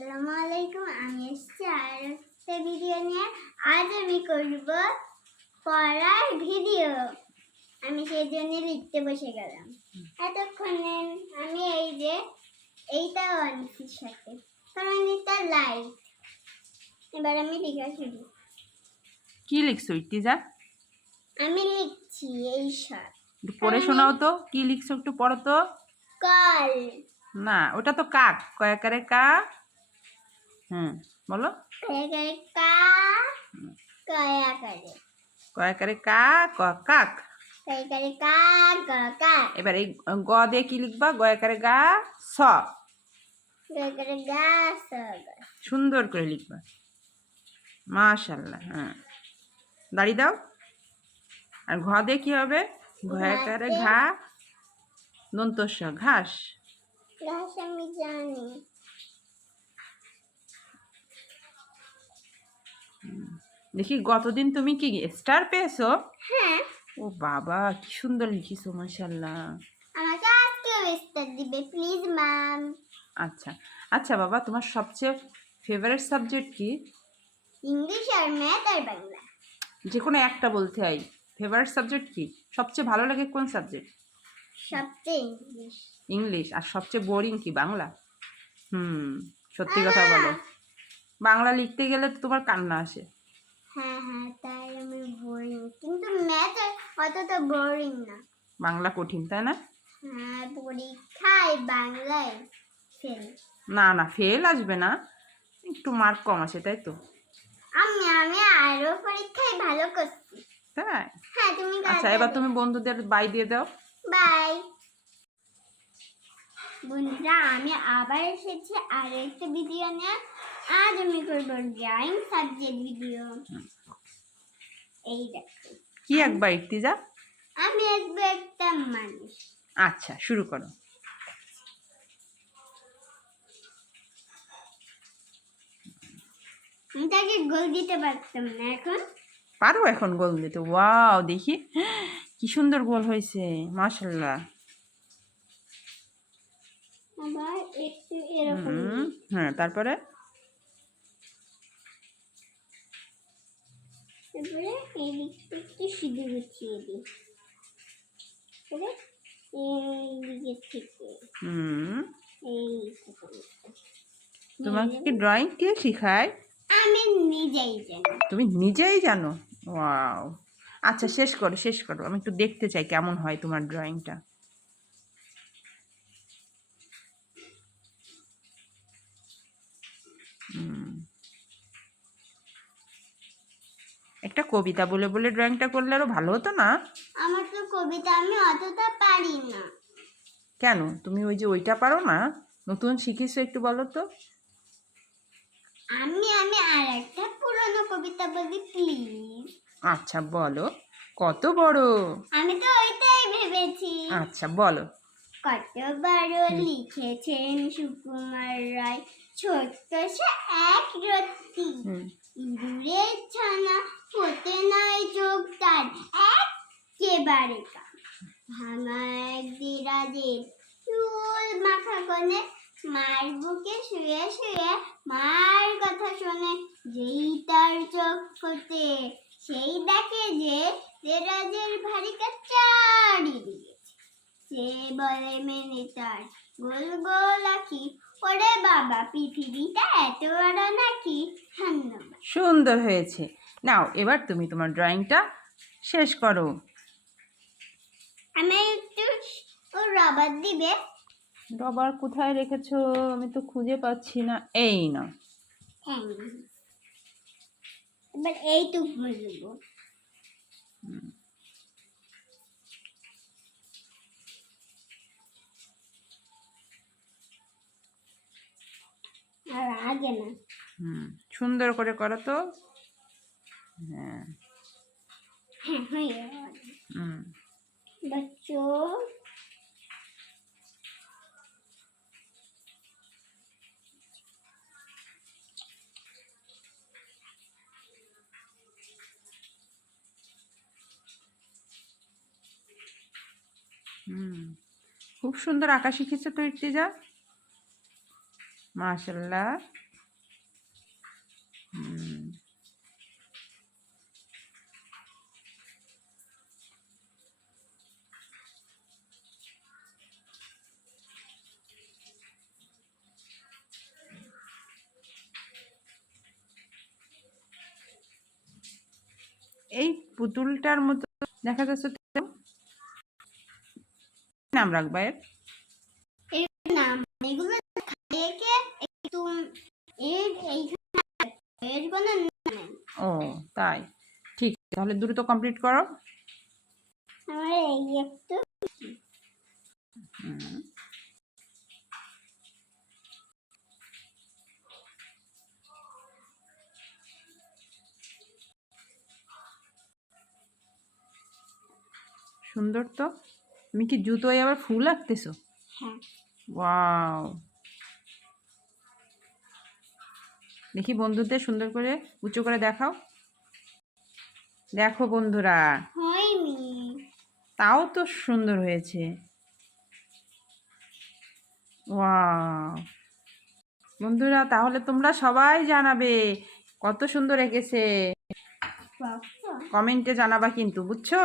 আসসালামু আলাইকুম। আমি এসেছি আর একটা ভিডিও নিয়ে। আজ আমি করব পড়ার ভিডিও। আমি সেই জন্য লিখতে বসে গেলাম। এতক্ষণে আমি এইটা আনছি সাথে, কারণ এটা লাইট। এবার আমি লেখা শুরু। কি লিখছো ইর্তিজা? আমি লিখছি এই সাত। পড়ে শোনাও তো, কি লিখছো একটু পড়ো তো। কাল। না, ওটা তো কাক। কয়াকারে কা। বলো। কয়াকারে কা, কয়াকারে। কয়াকারে কা, কাক। কয়াকারে কা, কাক। এবার এই গ দিয়ে কি লিখবা? গয়াকারে গা, স। কয়াকারে গা, স। সুন্দর করে লিখবা। মাশাআল্লাহ। দাঁড়িয়ে দাও। আর ঘ দিয়ে কি হবে? ঘয়াকারে ঘা, দন্তস্ব, ঘাস। ঘাস আমি জানি। দেখি গতদিন তুমি কি স্টার পেয়েছো? হ্যাঁ। ও বাবা, কি সুন্দর লিখিছো, মাশাআল্লাহ। আমাকে আজকে স্টার দিবে প্লিজ ম্যাম। আচ্ছা আচ্ছা বাবা, তোমার সবচেয়ে ফেভারিট সাবজেক্ট কি? ইংলিশ আর ম্যাথ আর বাংলা। যে কোনো একটা বলতে হয়। ফেভারিট সাবজেক্ট কি? সবচেয়ে ভালো লাগে কোন সাবজেক্ট? সবচেয়ে ইংলিশ। ইংলিশ। আর সবচেয়ে বোরিং কি? বাংলা। সত্যি কথা বলো। বাংলা লিখতে গেলে তো তোমার কান্না আসে। হ্যাঁ হ্যাঁ, তাই আমি বোরিং, কিন্তু ম্যাথ অতটা বোরিং না। বাংলা কঠিন, তাই না? হ্যাঁ, পরীক্ষায় বাংলায় ফেল। না না, ফেল আসবে না, একটু মার্ক কম আসে, তাই তো? আমি আরো পরীক্ষায় ভালো করছি। তাই? হ্যাঁ, তুমি আচ্ছা, এবার তুমি বন্ধুদের বাই দিয়ে দাও। বাই। বন্ধুরা, আমি আবার এসেছি আর একটা ভিডিও নিয়ে। আজ আমি করবো ড্রয়িং সাবজেক্ট ভিডিও। এই দেখো, কি একবার ইর্তিজা? আমি আঁকবো একটা মানুষ। আচ্ছা, শুরু করো। আমি তাকে গোল দিতে পারতাম না, এখন পারো এখন গোল দিতে? ওয়াও, দেখি কি সুন্দর গোল হয়েছে, মাশাআল্লাহ। আবার একটু এরকম। তারপরে তারপরে এই দিকটা একটু সিঁদুর গুছিয়ে দিই। এই দিকে থেকে এই তোমাকে কি ড্রয়িং কে শেখায়? আমি নিজেই জানি। তুমি নিজেই জানো? ওয়াও। আচ্ছা, শেষ করো শেষ করো, আমি একটু দেখতে চাই কেমন হয় তোমার ড্রয়িংটা। একটা কবিতা বলে বলে ড্রয়িংটা করলে আরো ভালো হতো না? আমার তো কবিতা আমি অতটা পারি না। কেন, তুমি ওই যে ওইটা পারো না? নতুন শিখেছো, একটু বলো তো। আমি আর একটা পুরনো কবিতা বলি প্লিজ। আচ্ছা বলো, কত বড়? আমি তো ওইটাই ভেবেছি। আচ্ছা বলো। কত বড় লিখেছেন সুকুমার রায়, ছোট্ট সে এক রত্তি, ইঁদুরের ছানা হতে নয় চোখ তার একেবারে কান, ভাঙা এক বিরাজের চুল মাখা কোণে, মার বুকে শুয়ে শুয়ে মার কথা শোনে, যেই তার চোখ ফোটে সেই দেখে যে দেরাজের ভারী চারিদিকে, সে বলে মেনে তার গোল গোল আঁকি, ওরে বাবা পৃথিবীটা এত বড় নাকি। ধন্যবাদ। সুন্দর হয়েছে। নাও এবার তুমি তোমার ড্রয়িংটা শেষ করো। আমি একটু রবার দিবে। রবার কোথায় রেখেছো? আমি তো খুঁজে পাচ্ছি না। এই না। হ্যাঁ, এবার এইটুকু মুছবো। আর আগে না। সুন্দর করে করো তো। হ্যাঁ হ্যাঁ, হয়ে গেল। বাচ্চো খুব সুন্দর আঁকা শিখেছো তো ইর্তিজা, মাশাআল্লাহ। এই পুতুলটার মতো দেখা যাচ্ছে তো। কি নাম রাখবা এর? এর নাম এগুলো একে একটু এর কোনো নাম নেই। ও তাই, ঠিক আছে, তাহলে দ্রুত কমপ্লিট করো। আমার এই একটু হুম, সুন্দর তো। তুমি কি জুতোয় আবার ফুল আঁকতেছো? হ্যাঁ ওয়াও, দেখি বন্ধুদের সুন্দর করে উঁচু করে দেখাও। দেখো বন্ধুরা, হয়নি। তাও তো সুন্দর হয়েছে। ওয়াও, বন্ধুরা তাহলে তোমরা সবাই জানাবে কত সুন্দর এঁকেছে, বাবা কমেন্টে জানাবা কিন্তু, বুঝছো?